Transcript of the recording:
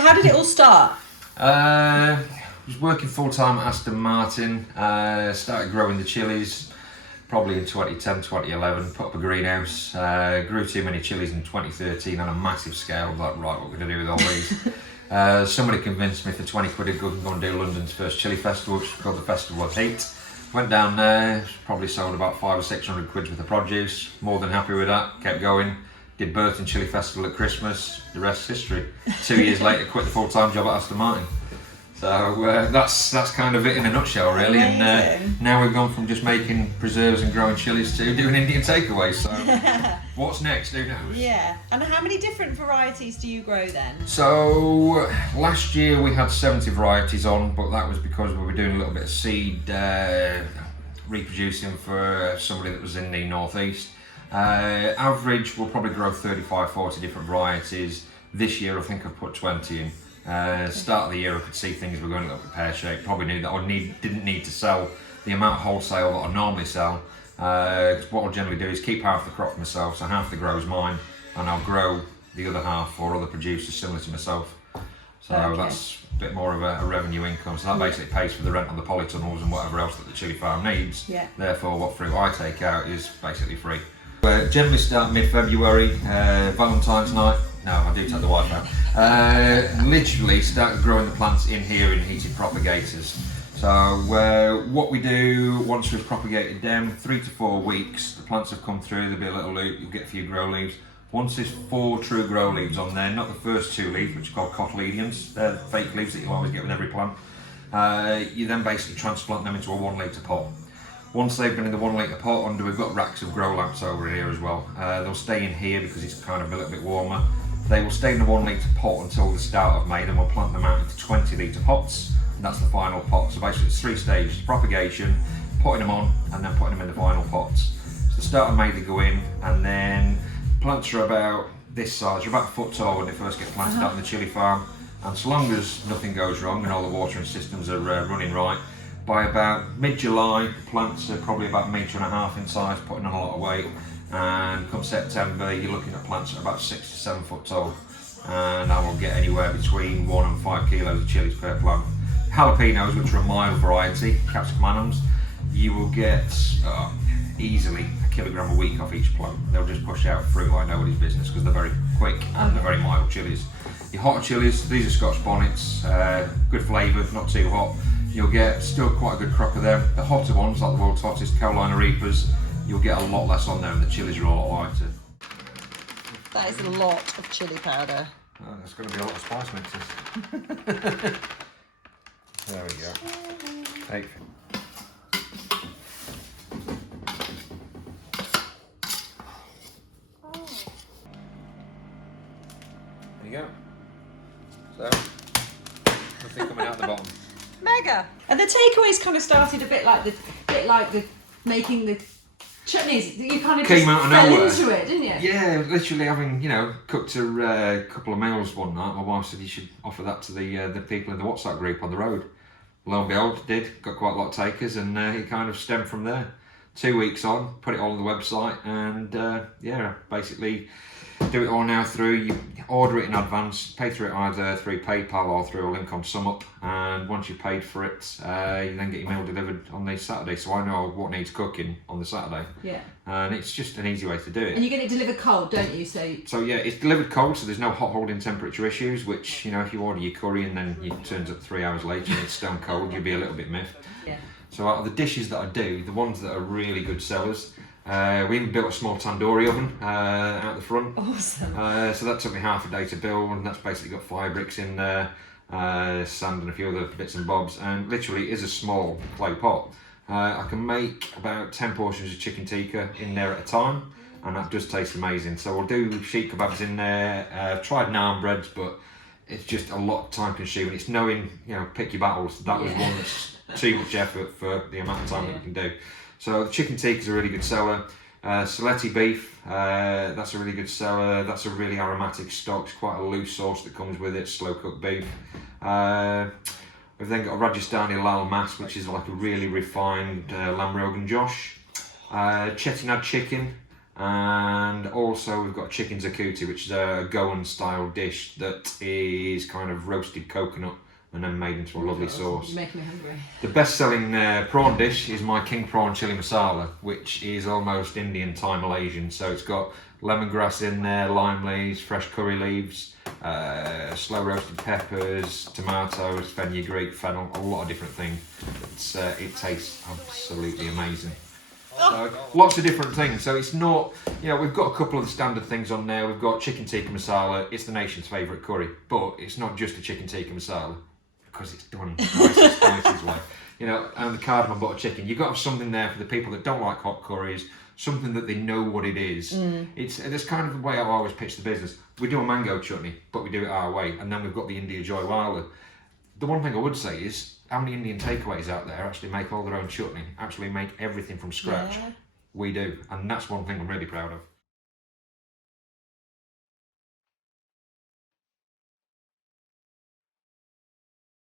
So how did it all start? I was working full-time at Aston Martin, started growing the chilies probably in 2010, 2011, put up a greenhouse, grew too many chilies in 2013 on a massive scale, like right, what we're going to do with all these. Somebody convinced me for 20 quid a good and go and do London's first chili festival, which is called the Festival of Heat. Went down there, probably sold about 500 or 600 quid worth of produce, more than happy with that, kept going. Did Burton Chili Festival at Christmas, the rest history. 2 years later, quit the full-time job at Aston Martin. So that's kind of it in a nutshell, really. Amazing. And now we've gone from just making preserves and growing chilies to doing Indian takeaways. So what's next? Who knows? Yeah. And how many different varieties do you grow then? So last year we had 70 varieties on, but that was because we were doing a little bit of seed reproducing for somebody that was in the northeast. Average, we'll probably grow 35, 40 different varieties. This year I think I've put 20 in. Start of the year I could see things were going a little bit pear-shaped. Probably knew that I didn't need to sell the amount of wholesale that I normally sell. Because what I'll generally do is keep half the crop for myself, so half the grow's mine, and I'll grow the other half for other producers similar to myself. So that's a bit more of a revenue income. So that basically pays for the rent on the polytunnels and whatever else that the chili farm needs. Yeah. Therefore, what fruit I take out is basically free. Generally start mid-February, Valentine's night. No, I do take the wife out. Literally start growing the plants in here in heated propagators. So what we do once we've propagated them, 3 to 4 weeks, the plants have come through, there'll be a little loop, you'll get a few grow leaves. Once there's 4 true grow leaves on there, not the first 2 leaves, which are called cotyledons, they're the fake leaves that you'll always get with every plant, you then basically transplant them into a 1 litre pot. Once they've been in the 1 litre pot under, we've got racks of grow lamps over here as well. They'll stay in here because it's kind of a little bit warmer. They will stay in the 1 litre pot until the start of May, then we'll plant them out into 20 litre pots, and that's the final pot. So basically it's 3 stages: propagation, putting them on, and then putting them in the final pots. So the start of May they go in, and then plants are about this size, they're about a foot tall when they first get planted out in the chili farm, and so long as nothing goes wrong and all the watering systems are running right, by about mid-July, the plants are probably about 1.5 metres in size, putting on a lot of weight. And come September, you're looking at plants that are about 6 to 7 foot tall. And I will get anywhere between 1 and 5 kilos of chilies per plant. Jalapenos, which are a mild variety, capsicum annuums, you will get easily a kilogram a week off each plant. They'll just push out fruit like nobody's business because they're very quick and they're very mild chilies. Your hotter chilies, these are Scotch bonnets, good flavour, not too hot. You'll get still quite a good crop of them. The hotter ones, like the world's hottest Carolina Reapers, you'll get a lot less on there and the chilies are a lot lighter. That is a lot of chilli powder. Oh, there's going to be a lot of spice mixes. There we go. Take. There you go. So, nothing coming out the bottom. Mega. And the takeaways kind of started a bit like the making the chutneys. You kind of Came just out of fell nowhere. into it, didn't you? Yeah, literally having, cooked a couple of meals one night, my wife said you should offer that to the people in the WhatsApp group on the road. Lo and behold, did. Got quite a lot of takers, and it kind of stemmed from there. 2 weeks on, put it all on the website, and basically do it all now through, you order it in advance, pay through it either through PayPal or through a link on SumUp, and once you've paid for it, you then get your meal delivered on the Saturday, so I know what needs cooking on the Saturday. Yeah. And it's just an easy way to do it. And you get it delivered cold, don't you? So yeah, it's delivered cold, so there's no hot holding temperature issues, which, if you order your curry and then it turns up 3 hours later and it's stone cold, you'll be a little bit miffed. Yeah. So out of the dishes that I do, the ones that are really good sellers, we even built a small tandoori oven out the front. Awesome. So that took me half a day to build, and that's basically got fire bricks in there, sand and a few other bits and bobs, and literally it is a small clay pot. I can make about 10 portions of chicken tikka in there at a time, and that does taste amazing. So we'll do sheep kebabs in there. I've tried naan breads, but it's just a lot time consuming. It's knowing, pick your battles. That was one that's too much effort for the amount of time that you can do. So the chicken tikka is a really good seller. Saletti beef, that's a really good seller. That's a really aromatic stock. It's quite a loose sauce that comes with it, slow cooked beef. We've then got a Rajasthani lal mas, which is like a really refined lamb rogan josh. Chettinad chicken, And also we've got chicken zakuti, which is a Goan style dish that is kind of roasted coconut and then made into a lovely sauce. You're making me hungry. The best selling prawn dish is my king prawn chili masala, which is almost Indian, Thai, Malaysian. So it's got lemongrass in there, lime leaves, fresh curry leaves, slow roasted peppers, tomatoes, fenugreek, fennel, a lot of different things. It tastes absolutely amazing. So lots of different things. So it's not, we've got a couple of the standard things on there. We've got chicken tikka masala. It's the nation's favourite curry, but it's not just a chicken tikka masala because it's done in spices way. And the cardamom butter chicken. You've got to have something there for the people that don't like hot curries. Something that they know what it is. It's kind of the way I always pitch the business. We do a mango chutney, but we do it our way, and then we've got the India Joy Wilder. The one thing I would say is, how many Indian takeaways out there actually make all their own chutney, actually make everything from scratch? Yeah. We do, and that's one thing I'm really proud of.